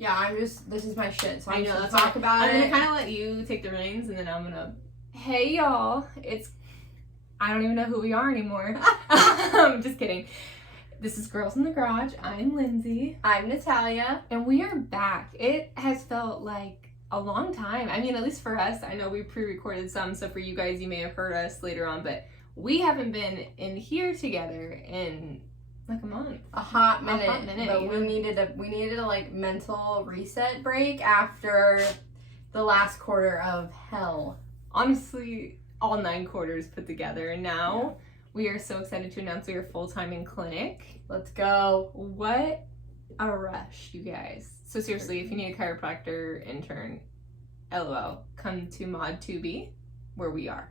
Yeah, this is my shit, so I I'm know, just gonna talk about it. I'm gonna kind of let you take the reins, and then I'm gonna, hey y'all, I don't even know who we are anymore. Just kidding. This is Girls in the Garage. I'm Lindsay. I'm Natalia. And we are back. It has felt like a long time. I mean, at least for us. I know we pre-recorded some, so for you guys, you may have heard us later on, but we haven't been in here together in like a month. A hot minute. But we needed a like mental reset break after the last quarter of hell. Honestly, all 9 quarters put together. And now we are so excited to announce we are full-time in clinic. Let's go. What a rush, you guys. So seriously, if you need a chiropractor intern, LOL, come to Mod 2B, where we are.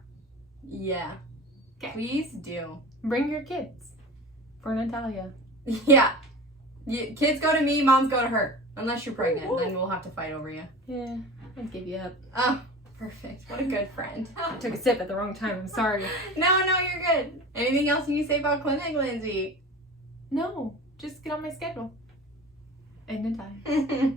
Yeah. Okay. Please do. Bring your kids. For Natalia. Yeah. Kids go to me, moms go to her. Unless you're pregnant, then we'll have to fight over you. Yeah, I'd give you up. Oh, perfect. What a good friend. I took a sip at the wrong time. I'm sorry. No, you're good. Anything else you need to say about clinic, Lindsay? No, just get on my schedule. And Natalia.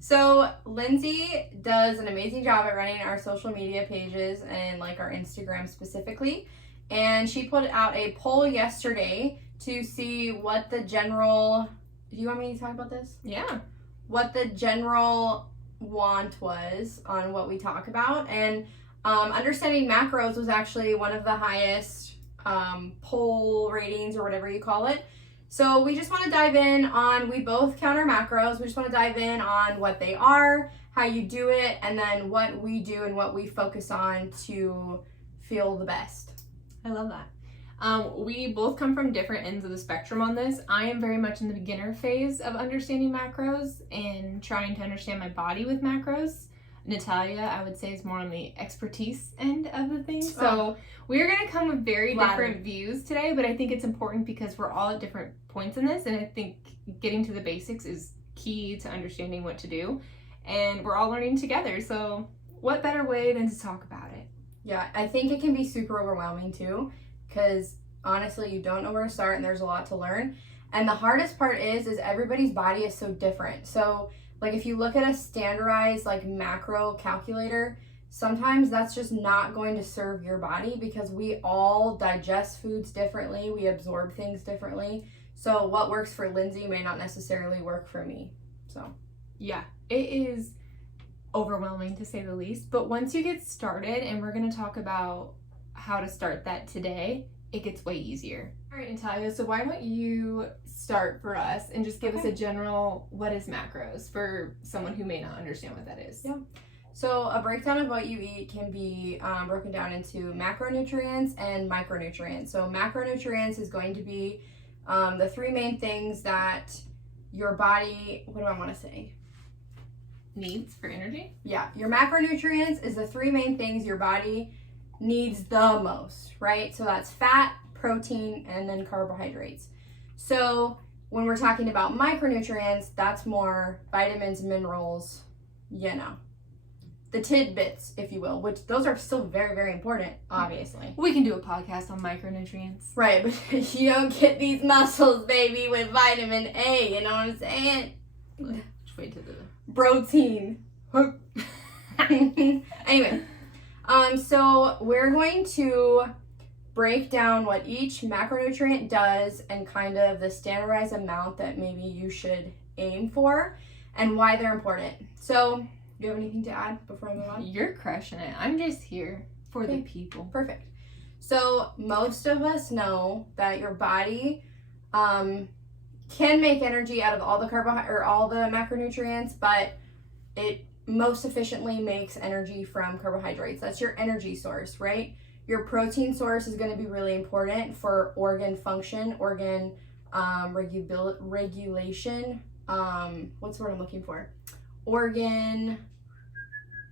So Lindsay does an amazing job at running our social media pages and like our Instagram specifically. And she put out a poll yesterday to see what the general, do you want me to talk about this? Yeah. What the general want was on what we talk about. And understanding macros was actually one of the highest poll ratings or whatever you call it. So we just want to dive in on, we both count our macros. We just want to dive in on what they are, how you do it, and then what we do and what we focus on to feel the best. I love that. We both come from different ends of the spectrum on this. I am very much in the beginner phase of understanding macros and trying to understand my body with macros. Natalia, I would say, is more on the expertise end of the thing. So we're going to come with very different views today, but I think it's important because we're all at different points in this, and I think getting to the basics is key to understanding what to do, and we're all learning together. So what better way than to talk about it? Yeah, I think it can be super overwhelming too, because honestly, you don't know where to start and there's a lot to learn. And the hardest part is everybody's body is so different. So like if you look at a standardized like macro calculator, sometimes that's just not going to serve your body because we all digest foods differently. We absorb things differently. So what works for Lindsay may not necessarily work for me. So yeah, it is overwhelming to say the least, but once you get started, and we're going to talk about how to start that today, it gets way easier. All right, Natalia, so why don't you start for us and just give us a general what is macros for someone who may not understand what that is. Yeah. So a breakdown of what you eat can be broken down into macronutrients and micronutrients. So macronutrients is going to be the 3 main things that your body, what do I want to say? Needs for energy? Yeah, your macronutrients is the 3 main things your body needs the most, right? So that's fat, protein, and then carbohydrates. So when we're talking about micronutrients, that's more vitamins, minerals, you know, the tidbits, if you will, which those are still very, very important, obviously. We can do a podcast on micronutrients. Right, but you don't get these muscles, baby, with vitamin A, you know what I'm saying? Which way to the protein. Anyway, so we're going to break down what each macronutrient does and kind of the standardized amount that maybe you should aim for and why they're important. So, do you have anything to add before I move on? You're crushing it. I'm just here for the people. Perfect. So, most of us know that your body can make energy out of all the all the macronutrients, but it most efficiently makes energy from carbohydrates. That's your energy source, right? Your protein source is going to be really important for organ function, organ regulation. What's the word I'm looking for? Organ.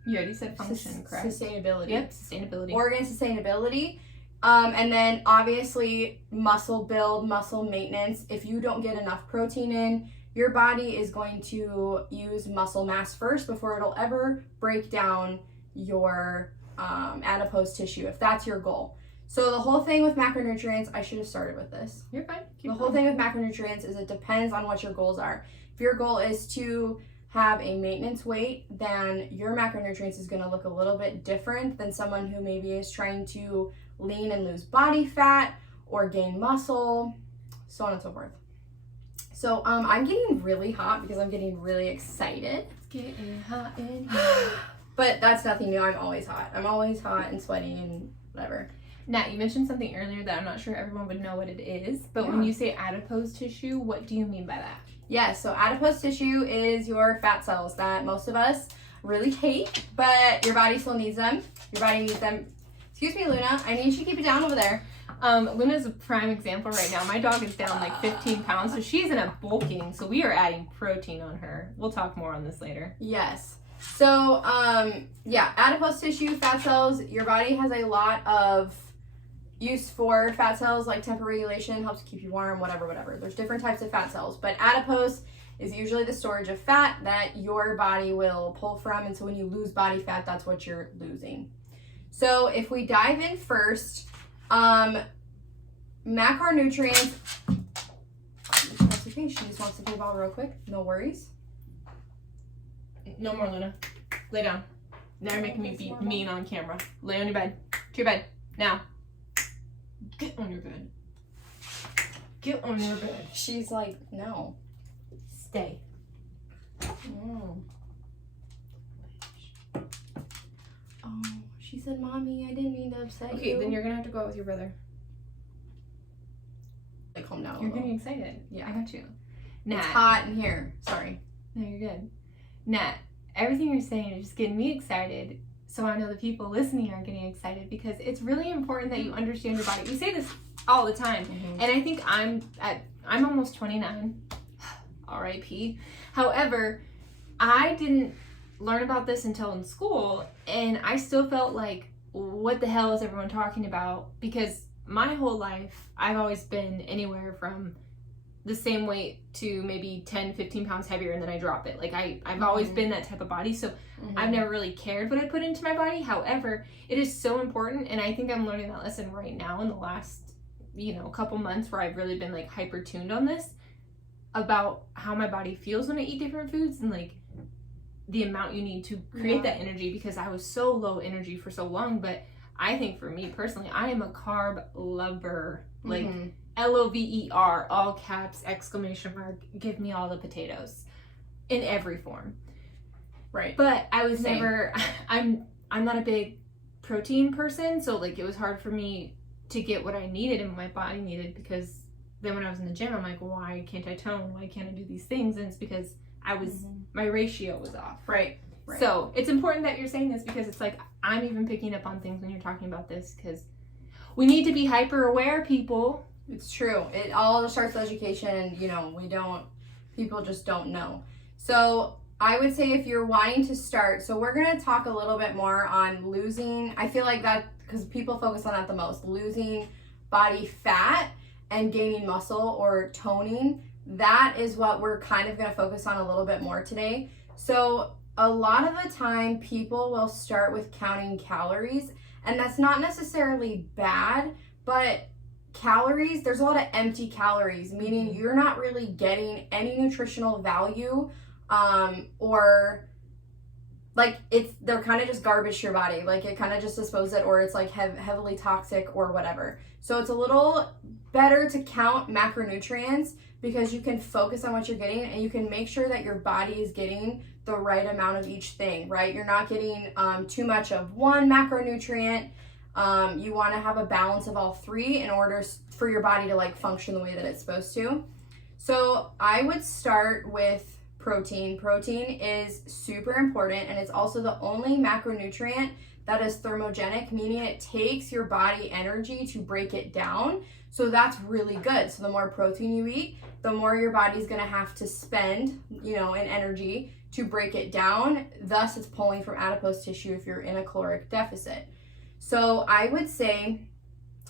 You already said function, correct? Sustainability. Yep, sustainability. Organ sustainability. And then obviously muscle build, muscle maintenance. If you don't get enough protein in, your body is going to use muscle mass first before it'll ever break down your adipose tissue, if that's your goal. So the whole thing with macronutrients, I should have started with this. You're fine. The whole thing with macronutrients is it depends on what your goals are. If your goal is to have a maintenance weight, then your macronutrients is going to look a little bit different than someone who maybe is trying to lean and lose body fat or gain muscle, so on and so forth. So I'm getting really hot because I'm getting really excited. It's getting hot in here. But that's nothing new. I'm always hot. I'm always hot and sweaty and whatever. Nat, you mentioned something earlier that I'm not sure everyone would know what it is, but when you say adipose tissue, what do you mean by that? Yes, so adipose tissue is your fat cells that most of us really hate, but your body still needs them. Your body needs them. Excuse me, Luna. I need you to keep it down over there. Luna's a prime example right now. My dog is down like 15 pounds, so she's in a bulking, so we are adding protein on her. We'll talk more on this later. Yes. So, adipose tissue, fat cells, your body has a lot of use for fat cells, like temper regulation, helps keep you warm, whatever. There's different types of fat cells, but adipose is usually the storage of fat that your body will pull from, and so when you lose body fat, that's what you're losing. So if we dive in first, macronutrients, that's okay, she just wants to play ball real quick, no worries. No more, Luna. Lay down. Now you're making me be mean on camera. Lay on your bed. To your bed. Now. Get on your bed. Get on your bed. She's like, no. Stay. Oh, she said, Mommy, I didn't mean to upset you. Okay, then you're gonna have to go out with your brother. Like, calm down. You're getting excited. Yeah. I got you. Nat. It's hot in here. Sorry. No, you're good. Nat, everything you're saying is just getting me excited. So I know the people listening are getting excited because it's really important that you understand your body. We say this all the time. Mm-hmm. And I think I'm almost 29. R.I.P. However, I didn't learn about this until in school, and I still felt like, what the hell is everyone talking about? Because my whole life, I've always been anywhere from the same weight to maybe 10, 15 pounds heavier, and then I drop it. Like I've always been that type of body, so I've never really cared what I put into my body. However, it is so important, and I think I'm learning that lesson right now in the last, couple months where I've really been like hyper tuned on this about how my body feels when I eat different foods and like the amount you need to create that energy, because I was so low energy for so long. But I think for me personally, I am a carb lover. Like LOVER, all caps, exclamation mark, give me all the potatoes in every form. Right. But I was never, I'm not a big protein person, so like it was hard for me to get what I needed and my body needed, because then when I was in the gym, I'm like, why can't I tone? Why can't I do these things? And it's because my ratio was off. Right. So it's important that you're saying this, because it's like, I'm even picking up on things when you're talking about this, because we need to be hyper aware, people. It's true. It all starts with education, and people just don't know. So I would say if you're wanting to start, so we're going to talk a little bit more on losing, I feel like that, because people focus on that the most, losing body fat and gaining muscle or toning. That is what we're kind of going to focus on a little bit more today. So a lot of the time people will start with counting calories, and that's not necessarily bad, but calories, there's a lot of empty calories, meaning you're not really getting any nutritional value, or like they're kind of just garbage to your body. Like it kind of just disposes it, or it's like heavily toxic or whatever. So it's a little better to count macronutrients, because you can focus on what you're getting and you can make sure that your body is getting the right amount of each thing, right? You're not getting too much of one macronutrient. You want to have a balance of all three in order for your body to like function the way that it's supposed to. So I would start with protein. Protein is super important, and it's also the only macronutrient that is thermogenic, meaning it takes your body energy to break it down. So that's really good. So the more protein you eat, the more your body's going to have to spend, in energy to break it down. Thus, it's pulling from adipose tissue if you're in a caloric deficit. So I would say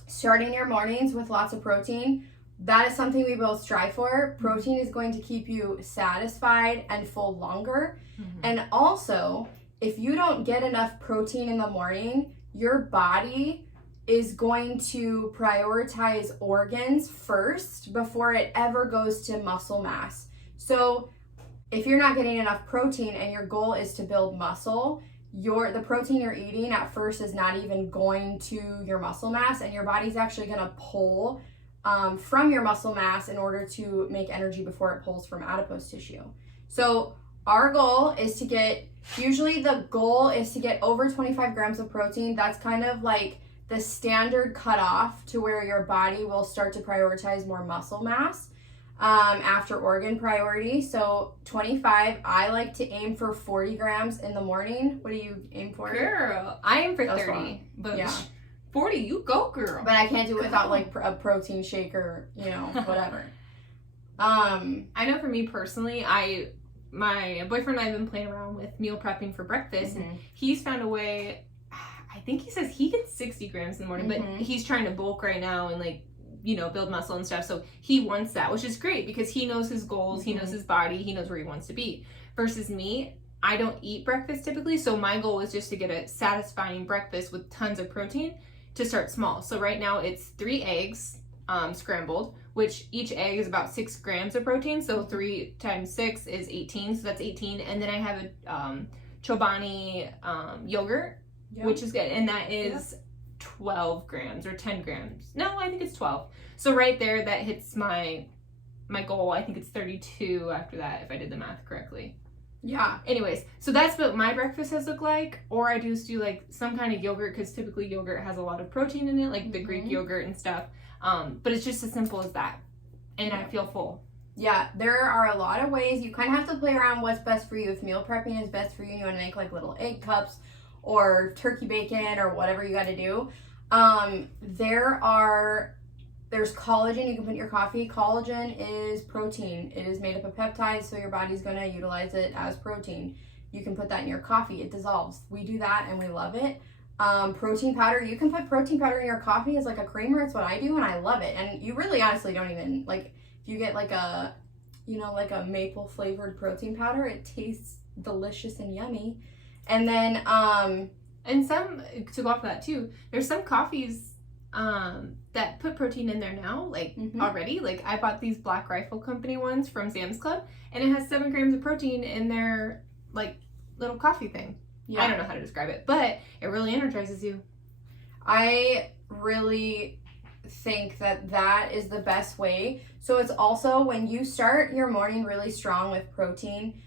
starting your mornings with lots of protein, that is something we both strive for. Protein is going to keep you satisfied and full longer. And also, if you don't get enough protein in the morning, your body is going to prioritize organs first before it ever goes to muscle mass. So if you're not getting enough protein and your goal is to build muscle, the protein you're eating at first is not even going to your muscle mass, and your body's actually going to pull from your muscle mass in order to make energy before it pulls from adipose tissue. So our goal is to get, usually the goal is to get over 25 grams of protein. That's kind of like the standard cutoff to where your body will start to prioritize more muscle mass after organ priority. So 25, I like to aim for 40 grams in the morning. What do you aim for? Girl, I aim for 30, wrong. but Yeah. 40, you go, girl. But I can't do it without like a protein shake or, whatever. I know for me personally, my boyfriend and I have been playing around with meal prepping for breakfast, and he's found a way. I think he says he gets 60 grams in the morning, but he's trying to bulk right now and build muscle and stuff. So he wants that, which is great because he knows his goals, he knows his body, he knows where he wants to be. Versus me, I don't eat breakfast typically, so my goal is just to get a satisfying breakfast with tons of protein to start small. So right now it's 3 eggs scrambled, which each egg is about 6 grams of protein. So 3 times 6 is 18, so that's 18. And then I have a Chobani yogurt, which is good, and that is 12 grams or 10 grams. No, I think it's 12. So right there, that hits my goal. I think it's 32 after that, if I did the math correctly. Yeah. Anyways, so that's what my breakfast has looked like. Or I just do like some kind of yogurt, because typically yogurt has a lot of protein in it, like the Greek yogurt and stuff. But it's just as simple as that. And I feel full. Yeah, there are a lot of ways. You kind of have to play around what's best for you. If meal prepping is best for you, you want to make like little egg cups or turkey bacon or whatever you got to do. There's collagen you can put in your coffee. Collagen is protein. It is made up of peptides, so your body's going to utilize it as protein. You can put that in your coffee. It dissolves. We do that and we love it. Protein powder. You can put protein powder in your coffee as like a creamer. It's what I do and I love it. And you really honestly don't even, like, if you get like a, like a maple flavored protein powder, it tastes delicious and yummy. And then, and some, to go off of that too, there's some coffees that put protein in there now, like already. Like I bought these Black Rifle Company ones from Sam's Club, and it has 7 grams of protein in their like little coffee thing. Yeah. I don't know how to describe it, but it really energizes you. I really think that is the best way. So it's also when you start your morning really strong with protein,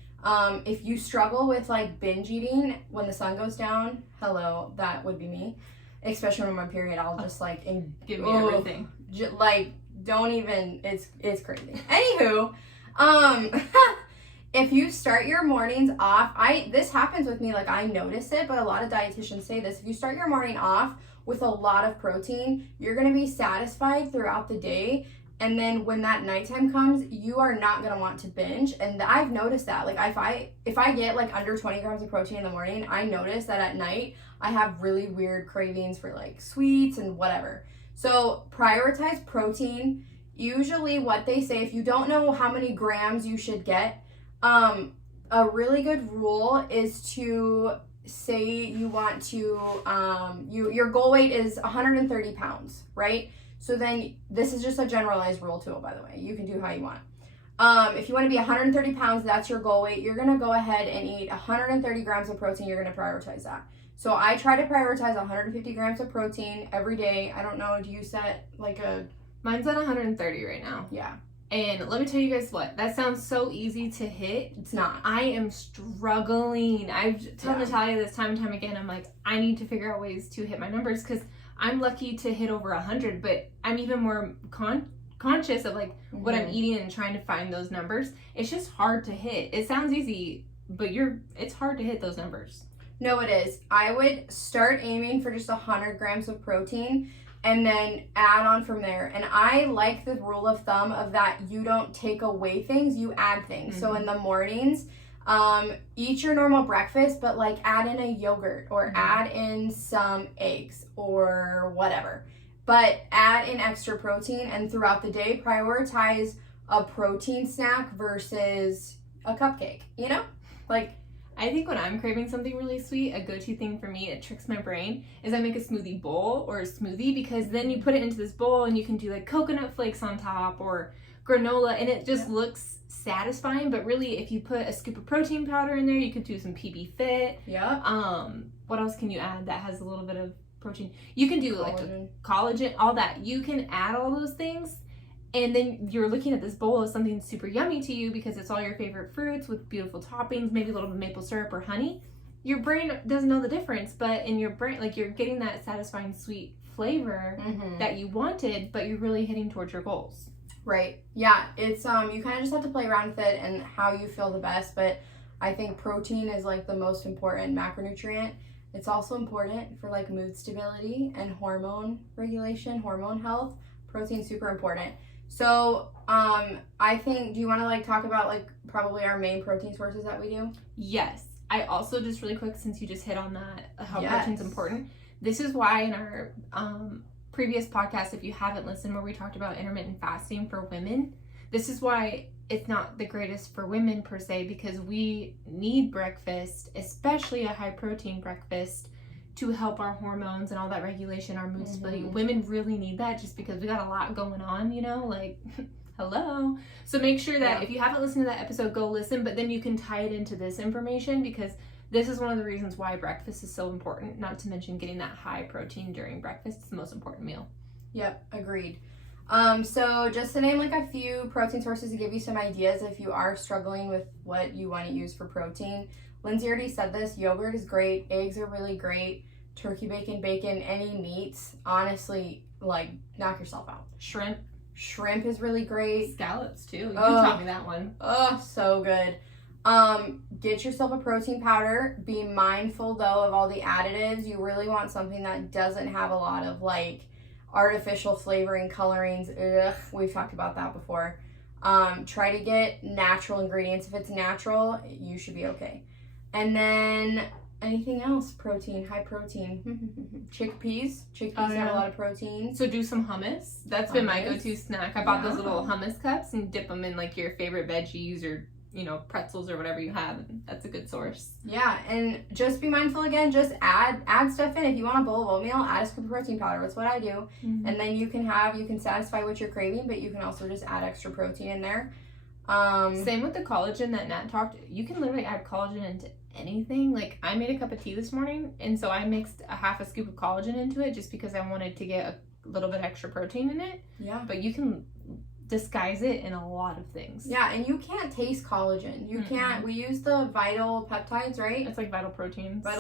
if you struggle with like binge eating when the sun goes down, hello, that would be me. Especially when I'm on period, I'll just like give me everything. Don't even. It's crazy. Anywho, if you start your mornings off, this happens with me. Like I notice it, but a lot of dietitians say this. If you start your morning off with a lot of protein, you're gonna be satisfied throughout the day. And then when that nighttime comes, you are not gonna want to binge. And I've noticed that. Like if I get like under 20 grams of protein in the morning, I notice that at night I have really weird cravings for like sweets and whatever. So prioritize protein. Usually what they say, if you don't know how many grams you should get, a really good rule is to say you want to, your goal weight is 130 pounds, right? So then this is just a generalized rule too, by the way. You can do how you want. If you want to be 130 pounds, that's your goal weight. You're going to go ahead and eat 130 grams of protein. You're going to prioritize that. So I try to prioritize 150 grams of protein every day. I don't know, do you set like a... Mine's at 130 right now. Yeah. And let me tell you guys what, that sounds so easy to hit. It's not. I am struggling. I've told Natalia this time and time again, I'm like, I need to figure out ways to hit my numbers, because I'm lucky to hit over 100, but I'm even more conscious of like what I'm eating and trying to find those numbers. It's just hard to hit. It sounds easy, but it's hard to hit those numbers. No, it is. I would start aiming for just 100 grams of protein and then add on from there. And I like the rule of thumb of that you don't take away things, you add things. So in the mornings, eat your normal breakfast, but like add in a yogurt or add in some eggs or whatever. But add in extra protein, and throughout the day, prioritize a protein snack versus a cupcake, Like, I think when I'm craving something really sweet, a go-to thing for me, it tricks my brain, is I make a smoothie bowl or a smoothie, because then you put it into this bowl and you can do like coconut flakes on top or granola, and it just looks satisfying. But really, if you put a scoop of protein powder in there, you could do some PB Fit. Yeah. What else can you add that has a little bit of protein? You can do Collagen. like a collagen, all that. You can add all those things, and then you're looking at this bowl of something super yummy to you because it's all your favorite fruits with beautiful toppings, maybe a little bit of maple syrup or honey. Your brain doesn't know the difference, but in your brain, like, you're getting that satisfying sweet flavor that you wanted, but you're really hitting towards your goals. Right. Yeah. It's you kind of just have to play around with it and how you feel the best. But I think protein is like the most important macronutrient. It's also important for like mood stability and hormone regulation, hormone health. Protein's super important. So I think, do you want to like talk about like probably our main protein sources that we do? Yes. I also, just really quick, since you just hit on that, how protein's important. This is why in our previous podcast, if you haven't listened, where we talked about intermittent fasting for women, this is why it's not the greatest for women per se, because we need breakfast, especially a high protein breakfast, to help our hormones and all that regulation, our mood stability. Women really need that just because we got a lot going on, you know, like hello. So make sure that if you haven't listened to that episode, go listen, but then you can tie it into this information, because this is one of the reasons why breakfast is so important, not to mention getting that high protein during breakfast. It's the most important meal. Yep, agreed. So just to name like a few protein sources to give you some ideas if you are struggling with what you want to use for protein. Lindsay already said this, yogurt is great, eggs are really great, turkey bacon, any meats, honestly, like, knock yourself out. Shrimp is really great. Scallops too. You taught me that one. Oh, so good. Get yourself a protein powder. Be mindful though of all the additives. You really want something that doesn't have a lot of like artificial flavoring, colorings. Ugh, we've talked about that before. Try to get natural ingredients. If it's natural, you should be okay. And then anything else? Protein, high protein. Chickpeas have a lot of protein. So do some hummus. That's been my go-to snack. I bought those little hummus cups and dip them in like your favorite veggies or, you know, pretzels or whatever you have. That's a good source. Yeah, and just be mindful again. Just add stuff in. If you want a bowl of oatmeal, add a scoop of protein powder. That's what I do. And then you can satisfy what you're craving, but you can also just add extra protein in there. Same with the collagen that Nat talked. You can literally add collagen into anything. Like, I made a cup of tea this morning, and so I mixed a half a scoop of collagen into it just because I wanted to get a little bit extra protein in it. Yeah. But you can disguise it in a lot of things. Yeah, and you can't taste collagen. You can't. We use the vital peptides, right? It's like vital proteins. You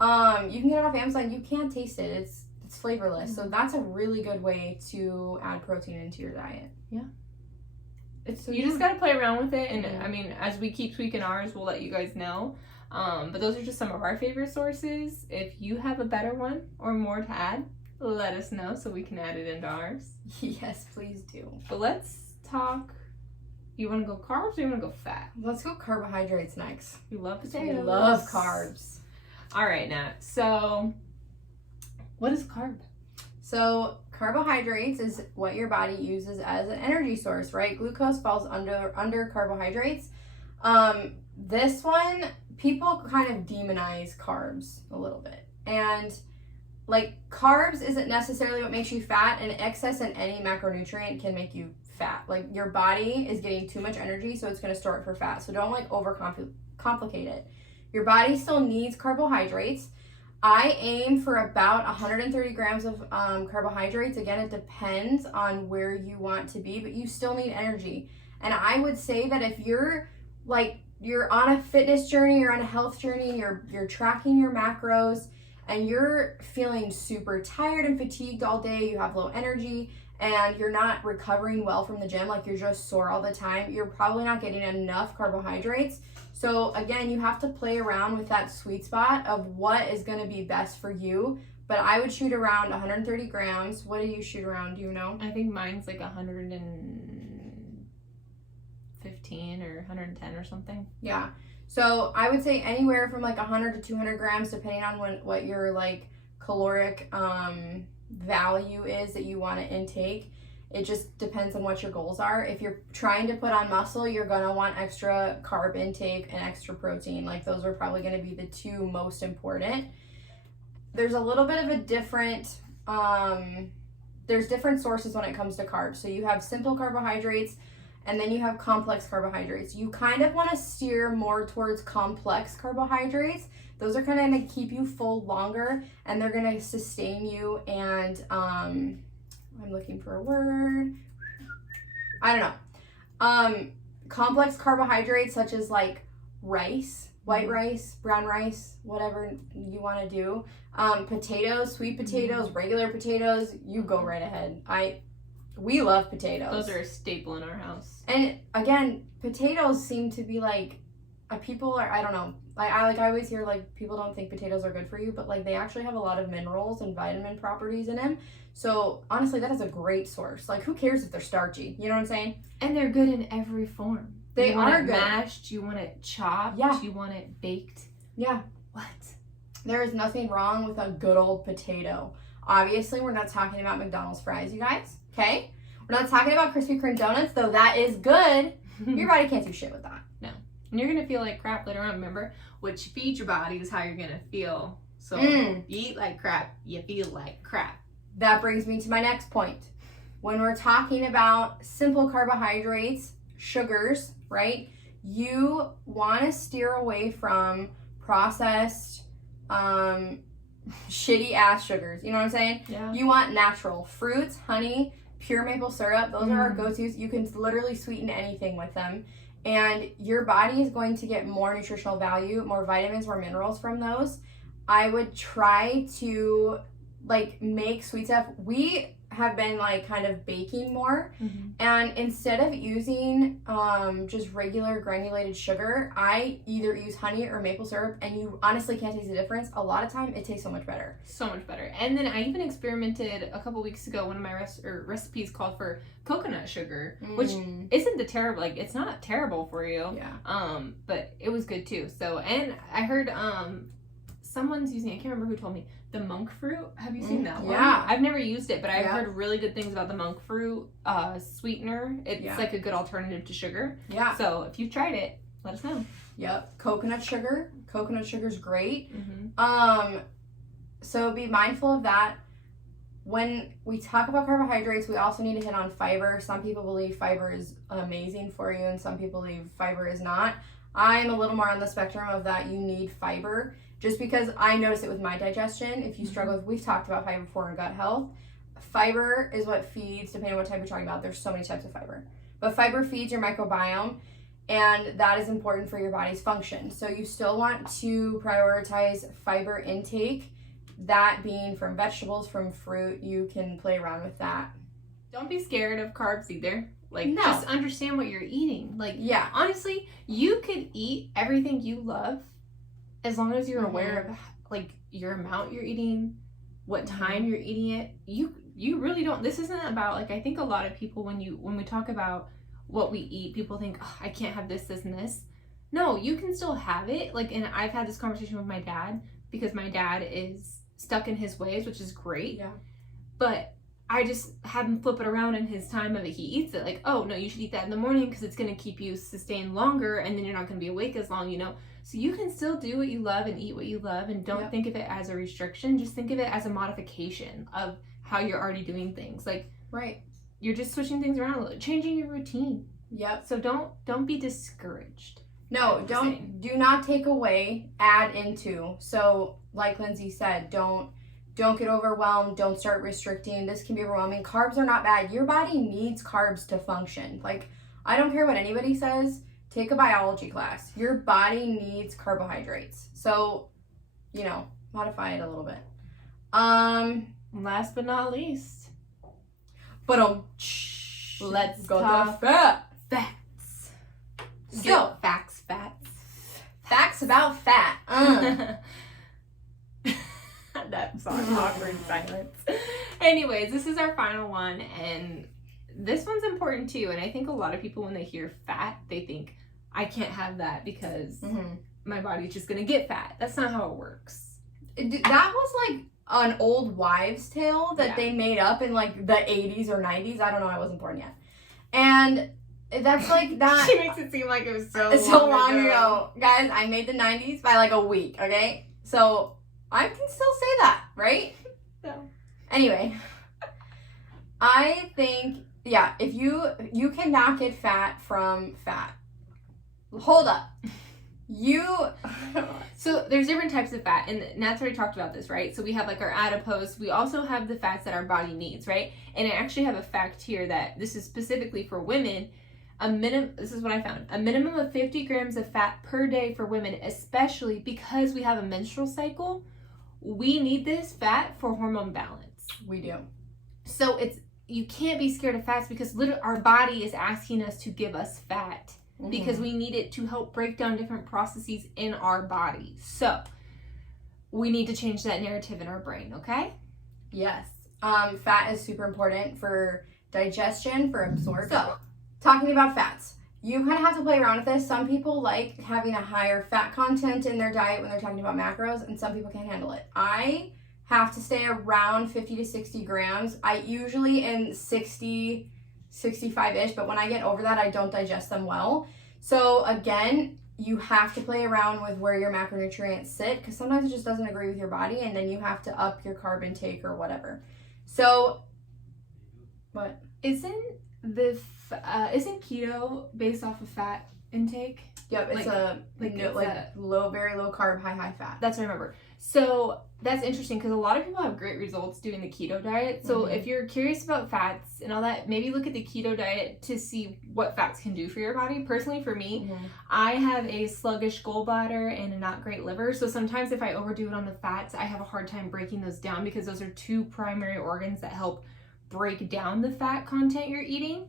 can get it off Amazon. You can't taste it. It's flavorless. So that's a really good way to add protein into your diet. Yeah. You just got to play around with it, and I mean, as we keep tweaking ours, we'll let you guys know. But those are just some of our favorite sources. If you have a better one or more to add, let us know so we can add it into ours. Yes, please do. But let's talk. You want to go carbs or you want to go fat? Let's go carbohydrates next. We love potatoes. We love carbs. All right, Nat. So, what is a carb? So, carbohydrates is what your body uses as an energy source, right? Glucose falls under carbohydrates. This one, people kind of demonize carbs a little bit. And like, carbs isn't necessarily what makes you fat, and excess in any macronutrient can make you fat. Like, your body is getting too much energy, so it's going to store it for fat. So don't like overcomplicate it. Your body still needs carbohydrates. I aim for about 130 grams of carbohydrates. Again, it depends on where you want to be, but you still need energy. And I would say that if you're on a fitness journey, you're on a health journey, you're tracking your macros, and you're feeling super tired and fatigued all day, you have low energy, and you're not recovering well from the gym, like you're just sore all the time, you're probably not getting enough carbohydrates. So again, you have to play around with that sweet spot of what is going to be best for you. But I would shoot around 130 grams. What do you shoot around? Do you know? I think mine's like 115 or 110 or something. Yeah. So I would say anywhere from like 100 to 200 grams, depending on what your like caloric value is that you want to intake. It just depends on what your goals are. If you're trying to put on muscle, you're going to want extra carb intake and extra protein. Like, those are probably going to be the two most important. There's a little bit of a different there's different sources when it comes to carbs. So you have simple carbohydrates, and then you have complex carbohydrates. You kind of want to steer more towards complex carbohydrates. Those are kind of going to keep you full longer, and they're going to sustain you. And I'm looking for a word. I don't know. Complex carbohydrates such as like rice, white rice, brown rice, whatever you want to do. Potatoes, sweet potatoes, regular potatoes, you go right ahead. We love potatoes. Those are a staple in our house. And again, potatoes seem to be like, people are, I don't know. I always hear like people don't think potatoes are good for you, but like they actually have a lot of minerals and vitamin properties in them. So honestly, that is a great source. Like who cares if they're starchy? You know what I'm saying? And they're good in every form. They you want are it good. Mashed, you want it chopped, you want it baked. Yeah. What? There is nothing wrong with a good old potato. Obviously, we're not talking about McDonald's fries, you guys. Okay? We're not talking about Krispy Kreme donuts, though that is good. Your body can't do shit with that. No. And you're going to feel like crap later on. Remember, what you feed your body is how you're going to feel. So, you eat like crap, you feel like crap. That brings me to my next point. When we're talking about simple carbohydrates, sugars, right? You want to steer away from processed, shitty ass sugars. You know what I'm saying? Yeah. You want natural fruits, honey, pure maple syrup. Those are our go-tos. You can literally sweeten anything with them. And your body is going to get more nutritional value, more vitamins, more minerals from those. I would try to like make sweet stuff. We have been like kind of baking more, and instead of using just regular granulated sugar, I either use honey or maple syrup, and you honestly can't taste the difference. A lot of time it tastes so much better. So much better. And then I even experimented a couple weeks ago. One of my recipes called for coconut sugar, which isn't the terrible, like it's not terrible for you. Yeah. But it was good too. So, and I heard someone's using, I can't remember who told me, the monk fruit. Have you seen that one? Yeah. I've never used it, but I've heard really good things about the monk fruit sweetener. It's like a good alternative to sugar. Yeah. So if you've tried it, let us know. Yep. Coconut sugar. Coconut sugar's great. So be mindful of that. When we talk about carbohydrates, we also need to hit on fiber. Some people believe fiber is amazing for you, and some people believe fiber is not. I'm a little more on the spectrum of that you need fiber. Just because I notice it with my digestion. If you struggle with, we've talked about fiber before in gut health. Fiber is what feeds, depending on what type you're talking about. There's so many types of fiber. But fiber feeds your microbiome, and that is important for your body's function. So you still want to prioritize fiber intake, that being from vegetables, from fruit. You can play around with that. Don't be scared of carbs either. Like, No. just understand what you're eating. Like, Yeah. honestly, you could eat everything you love as long as you're aware of like your amount you're eating, what time you're eating it. You really don't, this isn't about like, I think a lot of people when we talk about what we eat, people think, oh, I can't have this, this, and this. No, you can still have it. Like, and I've had this conversation with my dad because my dad is stuck in his ways, which is great. Yeah. But I just have him flip it around in his time of it. He eats it like, oh no, you should eat that in the morning because it's going to keep you sustained longer, and then you're not going to be awake as long, you know. So you can still do what you love and eat what you love, and don't think of it as a restriction. Just think of it as a modification of how you're already doing things. Like, you're just switching things around a little, changing your routine. Yep. So don't be discouraged. No, do not take away, add into. So like Lindsay said, don't get overwhelmed. Don't start restricting. This can be overwhelming. Carbs are not bad. Your body needs carbs to function. Like, I don't care what anybody says. Take a biology class. Your body needs carbohydrates. So, you know, modify it a little bit. Last but not least, let's go talk facts. So, facts. Facts about fat. That's on awkward silence. Anyways, this is our final one, and this one's important too. And I think a lot of people, when they hear fat, they think, I can't have that because my body's just gonna get fat. That's not how it works. That was like an old wives' tale that they made up in like the 80s or 90s. I don't know, I wasn't born yet. And that's like that. She makes it seem like it was so long ago. Guys, I made the 90s by like a week, okay? So I can still say that, right? No. Anyway, I think, yeah, if you cannot get fat from fat. Hold up. So there's different types of fat, and Nat's already talked about this, right? So we have like our adipose. We also have the fats that our body needs, right? And I actually have a fact here that this is specifically for women. This is what I found. A minimum of 50 grams of fat per day for women, especially because we have a menstrual cycle. We need this fat for hormone balance. We do. So you can't be scared of fats because literally our body is asking us to give us fat. Because we need it to help break down different processes in our body. So we need to change that narrative in our brain, okay? Yes. Fat is super important for digestion, for absorption. So, talking about fats, you kind of have to play around with this. Some people like having a higher fat content in their diet when they're talking about macros, and some people can't handle it. I have to stay around 50 to 60 grams. I usually in 60, 65-ish, but when I get over that, I don't digest them well. So again, you have to play around with where your macronutrients sit, because sometimes it just doesn't agree with your body, and then you have to up your carb intake or whatever. So, what? Isn't keto based off of fat intake? Yep, it's very low carb, high fat. That's what I remember. So that's interesting because a lot of people have great results doing the keto diet. So if you're curious about fats and all that, maybe look at the keto diet to see what fats can do for your body. Personally, for me, I have a sluggish gallbladder and a not great liver. So sometimes if I overdo it on the fats, I have a hard time breaking those down because those are two primary organs that help break down the fat content you're eating.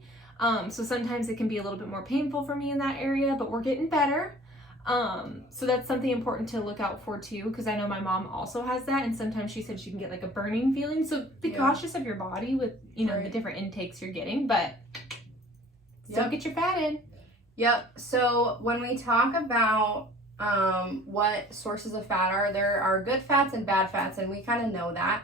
So sometimes it can be a little bit more painful for me in that area, but we're getting better. So that's something important to look out for too, because I know my mom also has that, and sometimes she said she can get like a burning feeling. So be cautious of your body with, the different intakes you're getting, but still get your fat in. Yep. So when we talk about what sources of fat are, there are good fats and bad fats, and we kind of know that.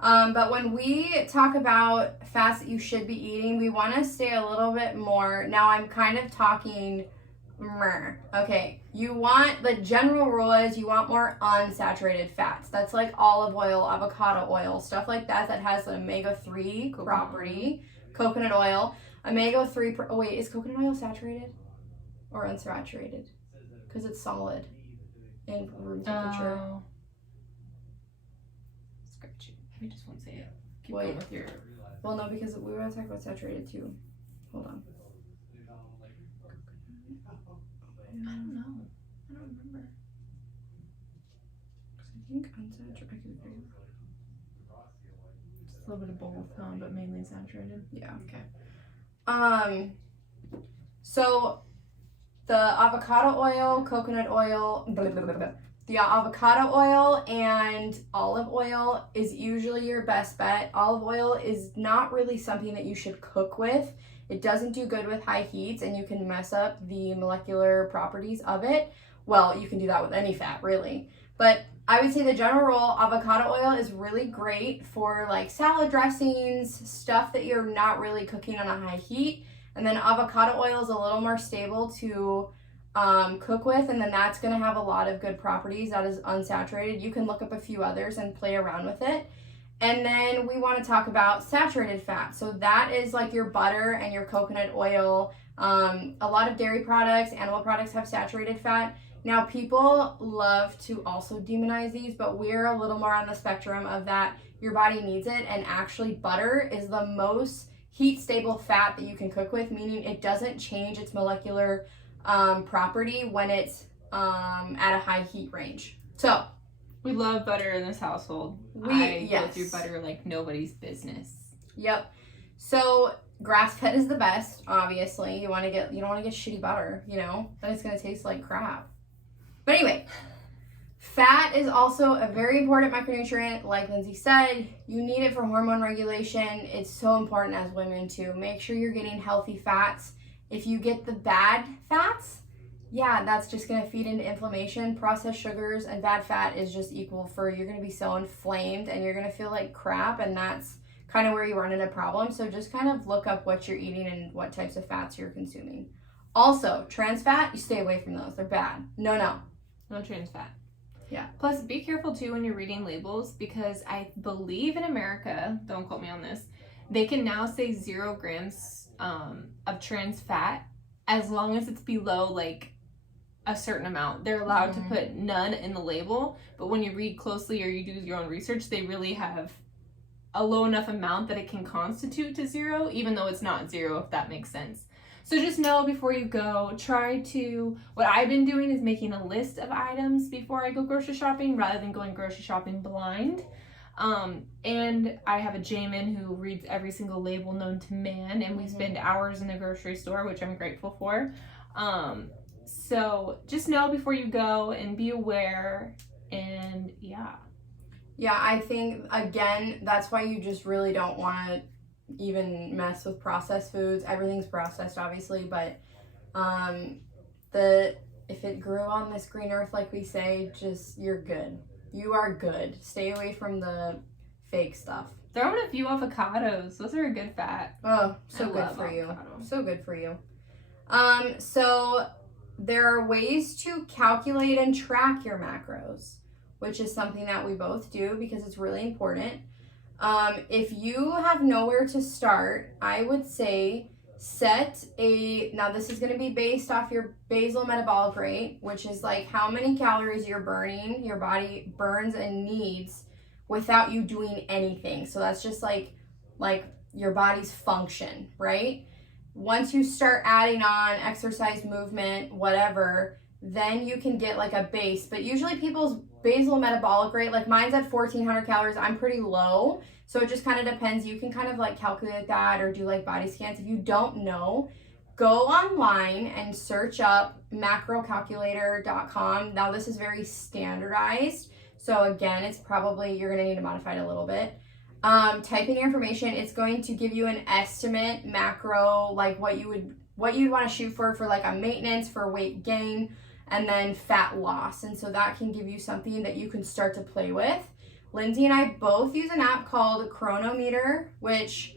But when we talk about fats that you should be eating, we want to stay a little bit more. Now I'm kind of talking, okay, the general rule is you want more unsaturated fats. That's like olive oil, avocado oil, stuff like that has the omega-3 property. Coconut oil. Omega-3, is coconut oil saturated or unsaturated? Because it's solid in room temperature. We just won't say it. Keep going with your... Well, no, because we want to talk about saturated too. Hold on. I don't know. I don't remember. I think unsaturated. Just a little bit of both, but mainly saturated. Yeah. Okay. So the avocado oil, coconut oil, the avocado oil and olive oil is usually your best bet. Olive oil is not really something that you should cook with. It doesn't do good with high heats, and you can mess up the molecular properties of it. Well, you can do that with any fat, really. But I would say the general rule, avocado oil is really great for like salad dressings, stuff that you're not really cooking on a high heat. And then avocado oil is a little more stable to cook with, and then that's going to have a lot of good properties. That is unsaturated. You can look up a few others and play around with it. And then we want to talk about saturated fat. So that is like your butter and your coconut oil. A lot of dairy products, animal products have saturated fat. Now, people love to also demonize these, but we're a little more on the spectrum of that your body needs it, and actually butter is the most heat stable fat that you can cook with, meaning it doesn't change its molecular property when it's at a high heat range. So we love butter in this household. I go through butter like nobody's business. Yep. So grass-fed is the best, obviously. You don't want to get shitty butter, then it's going to taste like crap. But anyway, fat is also a very important macronutrient. Like Lindsay said, you need it for hormone regulation. It's so important as women to make sure you're getting healthy fats. If you get the bad fats, that's just going to feed into inflammation. Processed sugars and bad fat is just equal for you're going to be so inflamed and you're going to feel like crap, and that's kind of where you run into problems. So just kind of look up what you're eating and what types of fats you're consuming. Also, trans fat, you stay away from those. They're bad. No trans fat. Yeah. Plus, be careful too when you're reading labels, because I believe in America, don't quote me on this, they can now say 0 grams of trans fat as long as it's below like a certain amount. They're allowed to put none in the label, but when you read closely or you do your own research, they really have a low enough amount that it can constitute to 0, even though it's not 0, if that makes sense. So just know before you go, what I've been doing is making a list of items before I go grocery shopping rather than going grocery shopping blind. And I have a Jamin who reads every single label known to man, and we spend hours in the grocery store, which I'm grateful for. So just know before you go and be aware, and yeah. Yeah, I think, again, that's why you just really don't want to even mess with processed foods. Everything's processed, obviously, but if it grew on this green earth, like we say, just, you're good. You are good. Stay away from the fake stuff. Throw in a few avocados. Those are a good fat. Oh, so good for you. So good for you. So there are ways to calculate and track your macros, which is something that we both do because it's really important. If you have nowhere to start, I would say now this is going to be based off your basal metabolic rate, which is like how many calories you're burning, your body burns and needs without you doing anything. So that's just like your body's function, right? Once you start adding on exercise, movement, whatever, then you can get like a base. But usually people's basal metabolic rate, like mine's at 1,400 calories. I'm pretty low. So it just kind of depends. You can kind of like calculate that or do like body scans. If you don't know, go online and search up macrocalculator.com. Now this is very standardized. So again, it's probably, you're going to need to modify it a little bit. Type in your information. It's going to give you an estimate macro, like what you'd want to shoot for like a maintenance, for weight gain, and then fat loss. And so that can give you something that you can start to play with. Lindsay and I both use an app called Chronometer, which,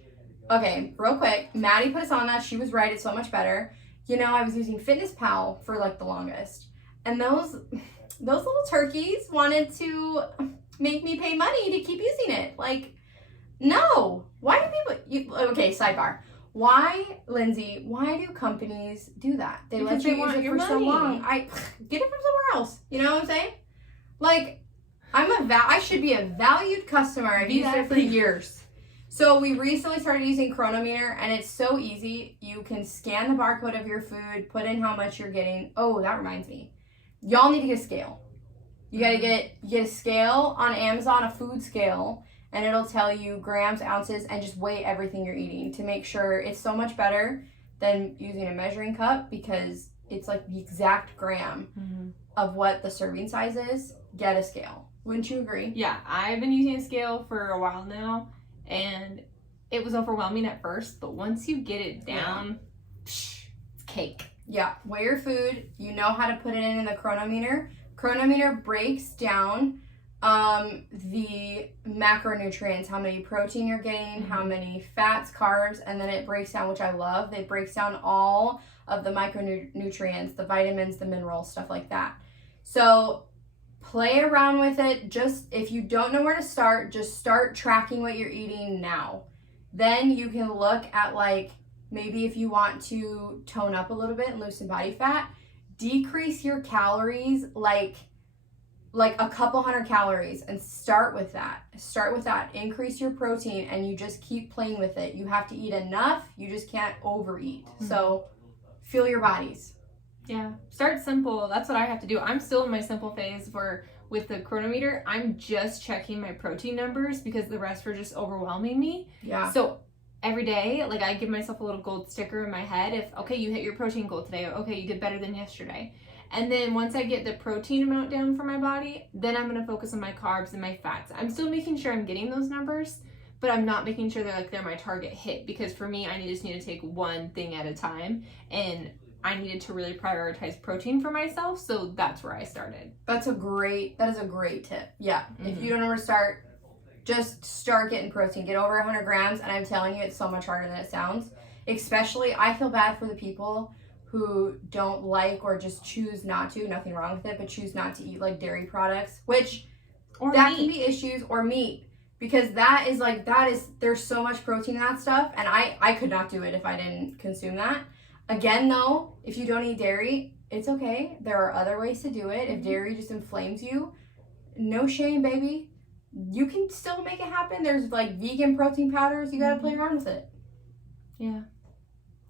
okay, real quick, Maddie put us on that. She was right. It's so much better. You know, I was using Fitness Pal for like the longest. And those little turkeys wanted to make me pay money to keep using it. Like, no. Why do people, okay, sidebar. Why, Lindsay, why do companies do that? They let you use it for so long. Get it from somewhere else. You know what I'm saying? Like, I should be a valued customer. I've used it for years. So we recently started using Chronometer, and it's so easy. You can scan the barcode of your food, put in how much you're getting. Oh, that reminds me. Y'all need to get a scale. You gotta get a scale on Amazon, a food scale, and it'll tell you grams, ounces, and just weigh everything you're eating to make sure. It's so much better than using a measuring cup because it's like the exact gram of what the serving size is. Get a scale. Wouldn't you agree? Yeah, I've been using a scale for a while now, and it was overwhelming at first, but once you get it down, it's cake. Yeah, weigh your food. You know how to put it in the Chronometer. Chronometer breaks down the macronutrients, how many protein you're getting, how many fats, carbs, and then it breaks down, which I love. It breaks down all of the micronutrients, the vitamins, the minerals, stuff like that. So play around with it. Just if you don't know where to start, just start tracking what you're eating now. Then you can look at like maybe if you want to tone up a little bit and lose some body fat, decrease your calories like a couple hundred calories and start with that. Increase your protein and you just keep playing with it. You have to eat enough. You just can't overeat. So feel your bodies. Yeah, start simple. That's what I have to do. I'm still in my simple phase with the Chronometer. I'm just checking my protein numbers because the rest were just overwhelming me. Yeah. So every day, like I give myself a little gold sticker in my head. If, okay, you hit your protein goal today. Okay, you did better than yesterday. And then once I get the protein amount down for my body, then I'm going to focus on my carbs and my fats. I'm still making sure I'm getting those numbers, but I'm not making sure they're my target hit because for me, I just need to take one thing at a time. And I needed to really prioritize protein for myself, so that's where I started. That is a great tip. Yeah, if you don't know where to start, just start getting protein. Get over 100 grams, and I'm telling you, it's so much harder than it sounds. Especially, I feel bad for the people who don't like or just choose not to, nothing wrong with it, but choose not to eat like dairy products, which or that meat. Can be issues, or meat. because there's so much protein in that stuff, and I could not do it if I didn't consume that. Again, though, if you don't eat dairy, it's okay. There are other ways to do it. If dairy just inflames you, no shame, baby. You can still make it happen. There's like vegan protein powders. You gotta play around with it. Yeah.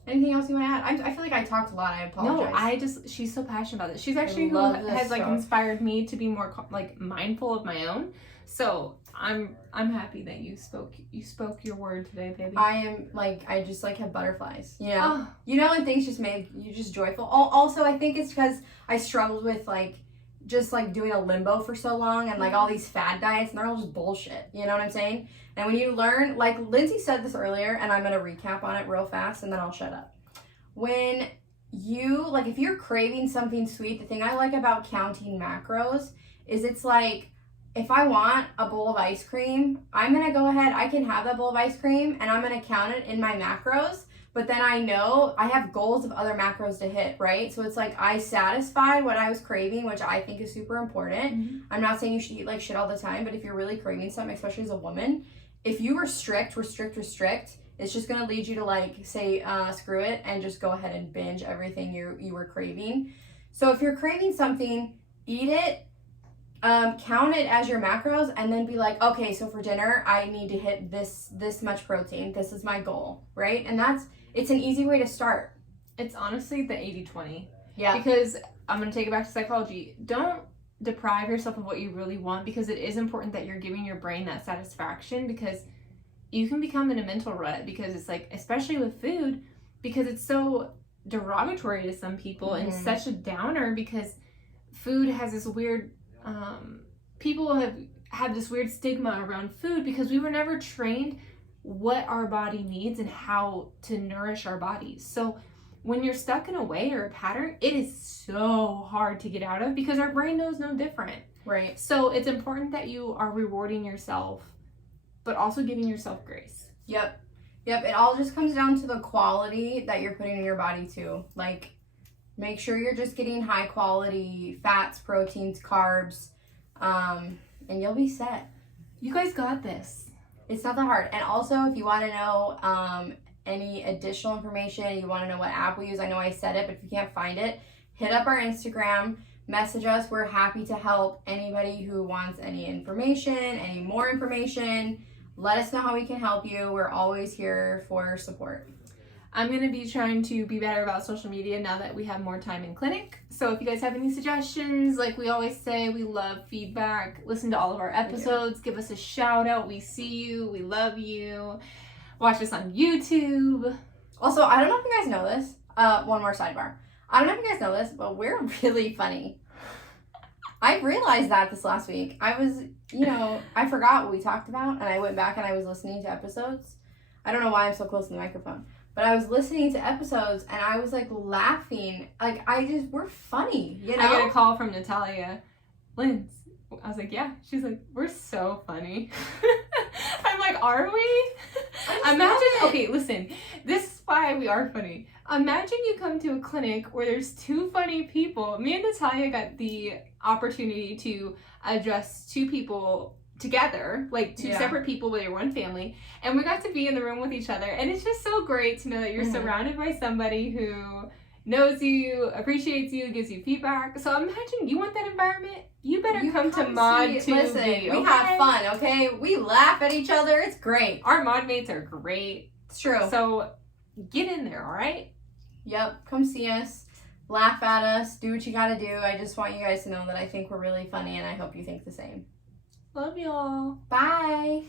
Anything else you want to add? I feel like I talked a lot. I apologize. No, she's so passionate about this. She's actually who has like inspired me to be more like mindful of my own. So I'm happy that you spoke your word today, baby. I just like have butterflies. You know, and things just make you just joyful. Also, I think it's because I struggled with just doing a limbo for so long and all these fad diets, and they're all just bullshit. You know what I'm saying? And when you learn, like Lindsay said this earlier, and I'm gonna recap on it real fast, and then I'll shut up. When you if you're craving something sweet, the thing I like about counting macros is it's like, if I want a bowl of ice cream, I'm gonna go ahead, I can have that bowl of ice cream, and I'm gonna count it in my macros. But then I know I have goals of other macros to hit, right? So it's like I satisfied what I was craving, which I think is super important. Mm-hmm. I'm not saying you should eat like shit all the time, but if you're really craving something, especially as a woman, if you restrict, it's just going to lead you to say, screw it, and just go ahead and binge everything you were craving. So if you're craving something, eat it, count it as your macros, and then be like, okay, so for dinner, I need to hit this much protein. This is my goal, right? And it's an easy way to start. It's honestly the 80-20. Yeah. Because I'm going to take it back to psychology. Don't deprive yourself of what you really want, because it is important that you're giving your brain that satisfaction, because you can become in a mental rut, because it's especially with food, because it's so derogatory to some people and such a downer, because food has this weird people have had this weird stigma around food, because we were never trained what our body needs and how to nourish our bodies. So when you're stuck in a way or a pattern, it is so hard to get out of, because our brain knows no different. Right. So it's important that you are rewarding yourself, but also giving yourself grace. Yep. It all just comes down to the quality that you're putting in your body too. Make sure you're just getting high quality fats, proteins, carbs, and you'll be set. You guys got this. It's not that hard. And also, if you want to know any additional information, you want to know what app we use, I know I said it, but if you can't find it, hit up our Instagram, message us. We're happy to help anybody who wants any information, any more information. Let us know how we can help you. We're always here for support. I'm going to be trying to be better about social media now that we have more time in clinic. So if you guys have any suggestions, like we always say, we love feedback. Listen to all of our episodes. Give us a shout out. We see you. We love you. Watch us on YouTube. Also, I don't know if you guys know this. One more sidebar. I don't know if you guys know this, but we're really funny. I realized that this last week. I was, I forgot what we talked about, and I went back and I was listening to episodes. I don't know why I'm so close to the microphone. But I was listening to episodes, and I was, laughing. We're funny, I get a call from Natalia. Linz. I was like, yeah. She's like, we're so funny. I'm like, are we? Okay, listen. This is why we are funny. Imagine you come to a clinic where there's two funny people. Me and Natalia got the opportunity to address two people together, two separate people, but they're one family, and we got to be in the room with each other, and it's just so great to know that you're surrounded by somebody who knows you, appreciates you, gives you feedback. So imagine you want that environment, you better come to Mod 2B. Listen, we have fun, okay? We laugh at each other. It's great. Our mod mates are great. It's true. So get in there, all right? Yep, come see us. Laugh at us. Do what you gotta do. I just want you guys to know that I think we're really funny, and I hope you think the same. Love y'all. Bye.